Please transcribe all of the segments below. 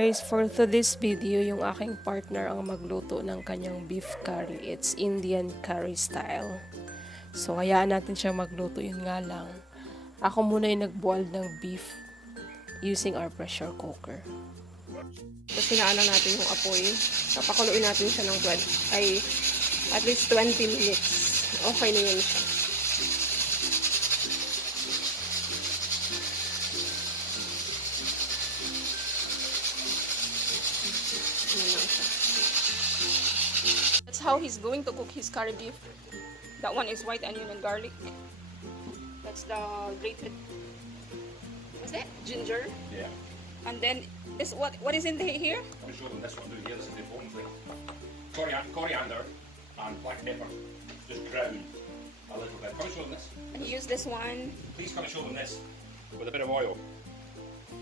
guys, for today's video, yung aking partner ang magluto ng kanyang beef curry. It's Indian curry style. So, hayaan natin siya magluto, yun nga lang. Ako muna yung nag-boil ng beef using our pressure cooker. Tapos hinaan natin yung apoy. Papakuluin natin siya ng at least 20 minutes. Okay na yun siya. That's how he's going to cook his curry beef. That one is white onion and garlic. That's the grated, what's that? Ginger. Yeah. And then this what is in here? I'm showing this one down here. This is the important thing. Coriander and black pepper. Just ground a little bit. Can I show them this? And you use this one. Please can I show them this with a bit of oil.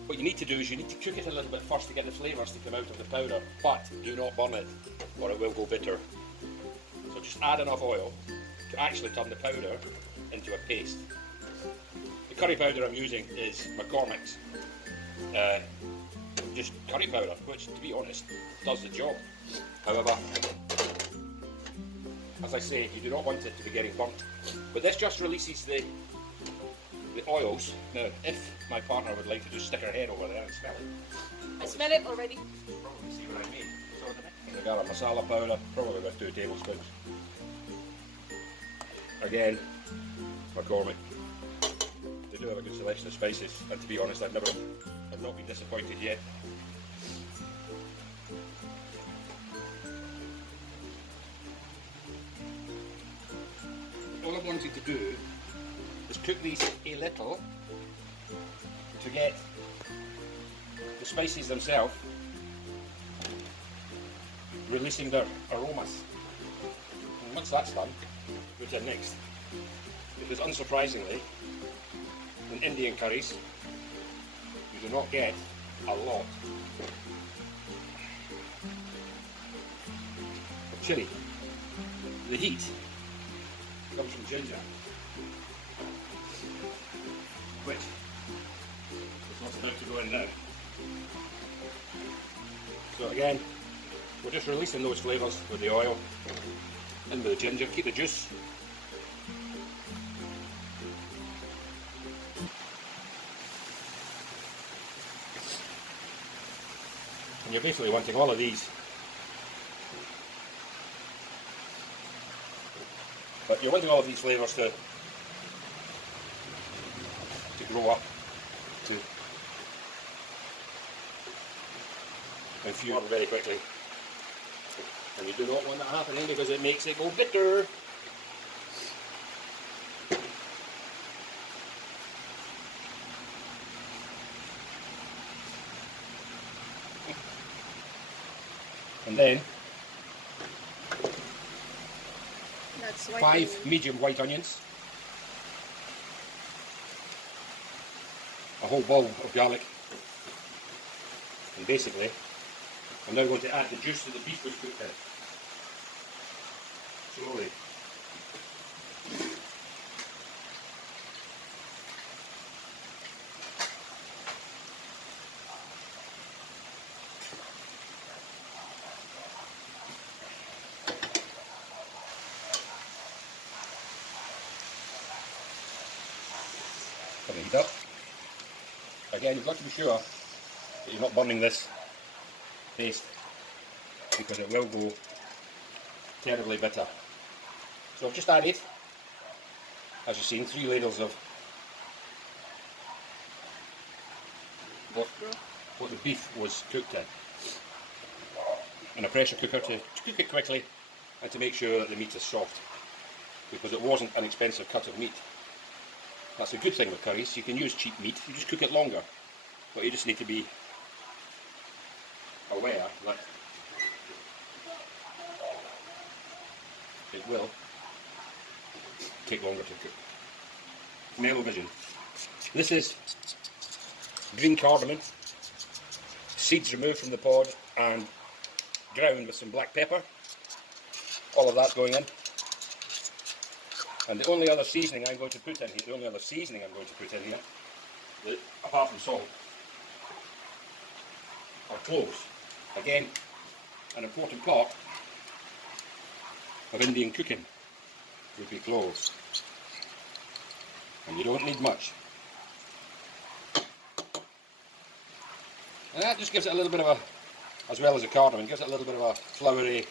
What you need to do is you need to cook it a little bit first to get the flavours to come out of the powder, but do not burn it or it will go bitter. So just add enough oil to actually turn the powder into a paste. The curry powder I'm using is McCormick's. Just curry powder, which to be honest does the job. However, as I say, you do not want it to be getting burnt. But this just releases the oils. Now, if my partner would like to just stick her head over there and smell it. I smell it already. Probably see what I mean. The garam masala powder, probably about 2 tablespoons. Again, McCormick. They do have a good selection of spices, and to be honest, I've not been disappointed yet. All I wanted to do is cook these a little to get the spices themselves releasing their aromas. And once that's done, which is next, because unsurprisingly, in Indian curries, you do not get a lot of chilli. The heat comes from ginger, which is what's about to go in now. So again, we're just releasing those flavours with the oil and with the ginger. Keep the juice. And you're basically wanting all of these, but you're wanting all of these flavours to grow up, to infuse very quickly. And you do not want that happening because it makes it go bitter. And then That's 5 medium white onions, a whole bowl of garlic, and basically I'm now going to add the juice that the beef was cooked in. Slowly. Put the heat up. Again, you've got to be sure that you're not burning this paste, because it will go terribly bitter. So I've just added, as you've seen, 3 ladles of what the beef was cooked in a pressure cooker to cook it quickly and to make sure that the meat is soft, because it wasn't an expensive cut of meat. That's a good thing with curries. You can use cheap meat, you just cook it longer, but you just need to be aware that it will take longer to cook. Male vision. This is green cardamom, seeds removed from the pod and ground with some black pepper. All of that's going in. And the only other seasoning I'm going to put in here, apart from salt, are cloves. Again, an important part of Indian cooking would be cloves. And you don't need much. And that just gives it a little bit of a, as well as the cardamom, gives it a little bit of a floury.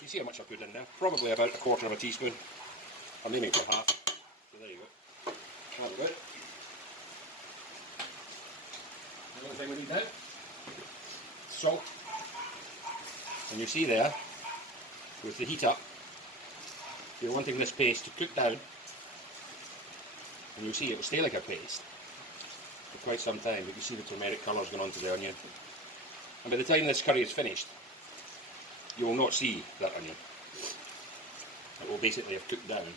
You see how much I put in there? Probably about 1/4 teaspoon. I'm aiming for half. So there you go. That'll do it. The only thing we need now, salt. And you see there, with the heat up, you're wanting this paste to cook down, and you'll see it will stay like a paste for quite some time. You can see the turmeric colours going onto the onion, and by the time this curry is finished, you will not see that onion. It will basically have cooked down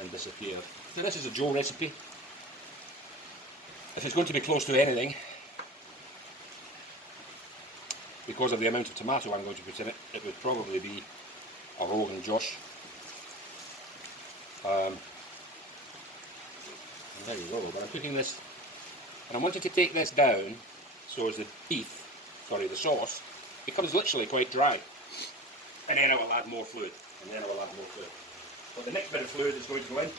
and disappeared. So this is a Joe recipe. If it's going to be close to anything, because of the amount of tomato I'm going to put in it, it would probably be a Rogan Josh. And there you go. But I'm cooking this, and I'm wanting to take this down so as the beef, sorry, the sauce, becomes literally quite dry. And then I will add more fluid. And then I will add more fluid. But the next bit of fluid is going to go in.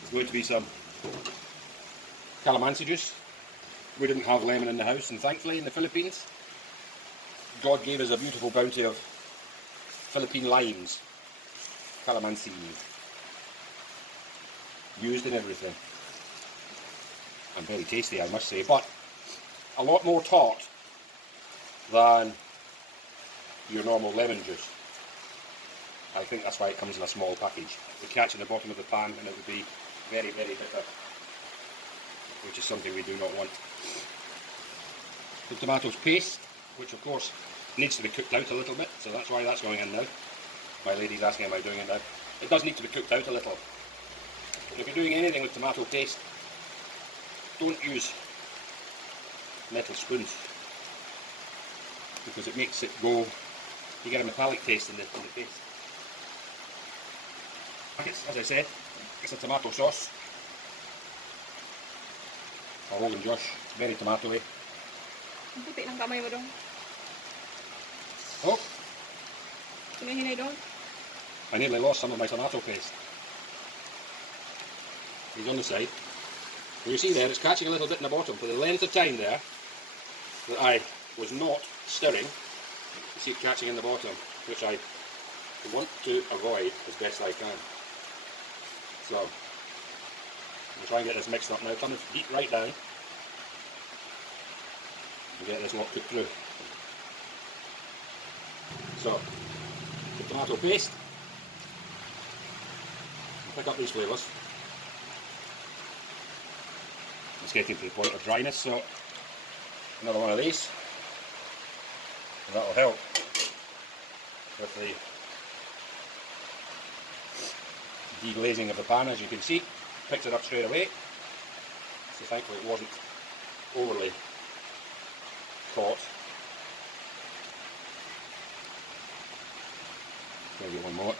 There's going to be some calamansi juice. We didn't have lemon in the house, and thankfully in the Philippines, God gave us a beautiful bounty of Philippine limes, calamansi, used in everything. And very tasty, I must say, but a lot more tart than your normal lemon juice. I think that's why it comes in a small package. It would catch in the bottom of the pan and it would be very, very bitter, which is something we do not want. The tomatoes paste, which of course needs to be cooked out a little bit, so that's why that's going in now. My lady's asking, am I doing it now? It does need to be cooked out a little. But if you're doing anything with tomato paste, don't use metal spoons, because it makes it go, you get a metallic taste in the paste. As I said, it's a tomato sauce. A Rogan Josh, very tomatoey. Ang puti ng kamay mo dong. Oh, Hinahinay dong. I nearly lost some of my tomato paste. He's on the side. Well, you see there, it's catching a little bit in the bottom. For the length of time there that I was not stirring, you see it catching in the bottom, which I want to avoid as best I can. So, I'll try and get this mixed up now. Come and heat right down and get this lot cooked through. So, the tomato paste, pick up these flavours. It's getting to the point of dryness, so another one of these, and that'll help with the deglazing of the pan. As you can see, picked it up straight away, so thankfully it wasn't overly caught. Maybe one more.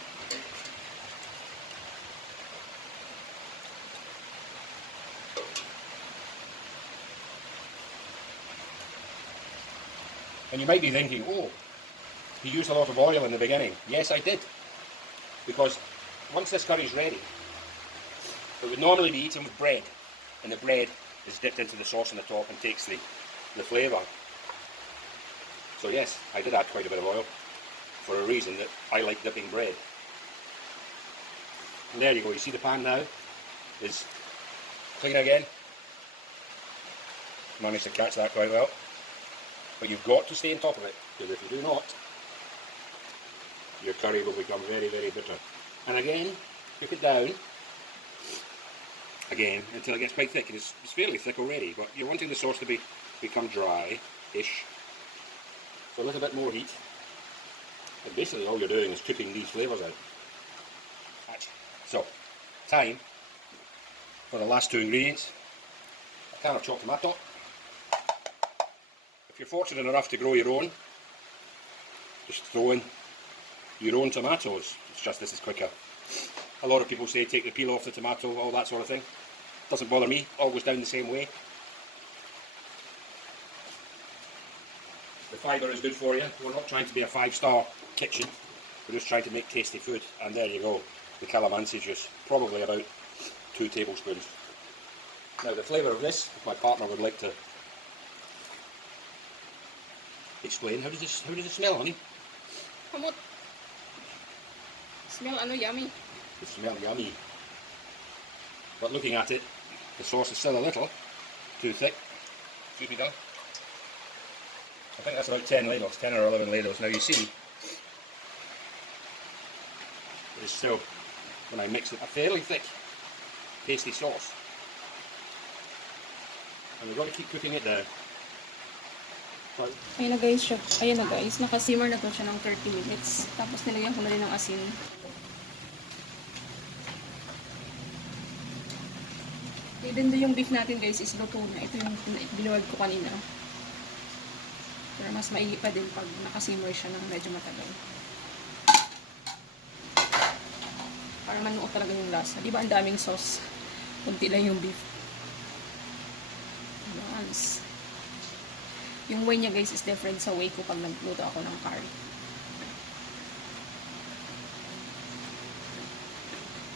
And you might be thinking, oh, he used a lot of oil in the beginning. Yes, I did. Because once this curry is ready, it would normally be eaten with bread. And the bread is dipped into the sauce on the top and takes the flavour. So yes, I did add quite a bit of oil for a reason, that I like dipping bread. And there you go, you see the pan now is clean again. Managed to catch that quite well. But you've got to stay on top of it, because if you do not, your curry will become very, very bitter. And again, cook it down, again, until it gets quite thick. And it's fairly thick already, but you're wanting the sauce to become dry-ish. So a little bit more heat. And basically all you're doing is cooking these flavours out. So, time for the last two ingredients. A can of chopped tomato. If you're fortunate enough to grow your own, just throw in your own tomatoes. It's just this is quicker. A lot of people say take the peel off the tomato, all that sort of thing. Doesn't bother me, all goes down the same way. The fibre is good for you. We're not trying to be a 5-star kitchen, we're just trying to make tasty food. And there you go, the calamansi juice, probably about 2 tablespoons. Now the flavour of this, if my partner would like to explain, how does it smell, honey? Kamot. Smell ano yummy. It smells yummy. But looking at it, the sauce is still a little too thick. Excuse me, Doug. I think that's about 10 ladles, 10 or 11 ladles. Now you see, it is still, when I mix it, a fairly thick, pasty sauce. And we've got to keep cooking it down. Right. Ayun na guys siya. Ayun na guys. Nakasimmer na to siya ng 30 minutes. Tapos nilagyan ko na rin ng asin. Even though yung beef natin guys is luto na. Ito yung binuwag ko kanina. Pero mas maigi pa din pag nakasimmer siya ng medyo matagal. Para manuot talaga yung lasa. Di ba ang daming sauce? Kunti lang yung beef. Yes. Yung way niya guys is different sa way ko pag nagluto ako ng curry.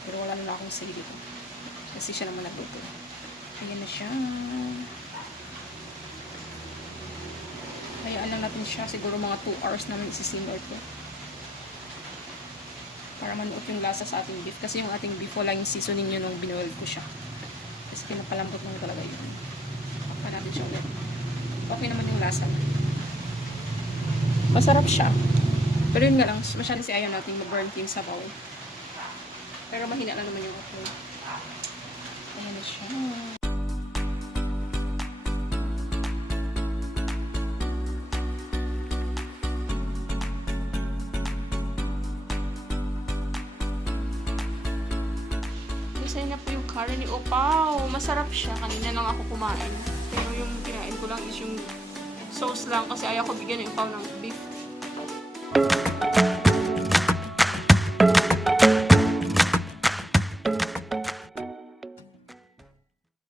Pero wala na akong say dito. Kasi siya naman nagluto. Ayan na siya. Hayaan lang natin siya. Siguro mga 2 hours namin isisimmer to. Para manuot yung lasa sa ating beef. Kasi yung ating beef wala yung seasoning yun nung binuweld ko siya. Kasi pinapalambot lang talaga yun. Pakpa natin siya ulit. Okay naman yung lasa. Masarap siya. Pero yun nga lang, masyadong si ayaw natin mag-burn yung sabaw. Pero mahina na naman yung apoy. Ayan na siya. Isa na po yung curry ni Opaw. Masarap siya. Kanina lang ako kumain. Pero yung kinain ko lang is yung sauce lang kasi ayaw ko bigyan yung Opaw ng beef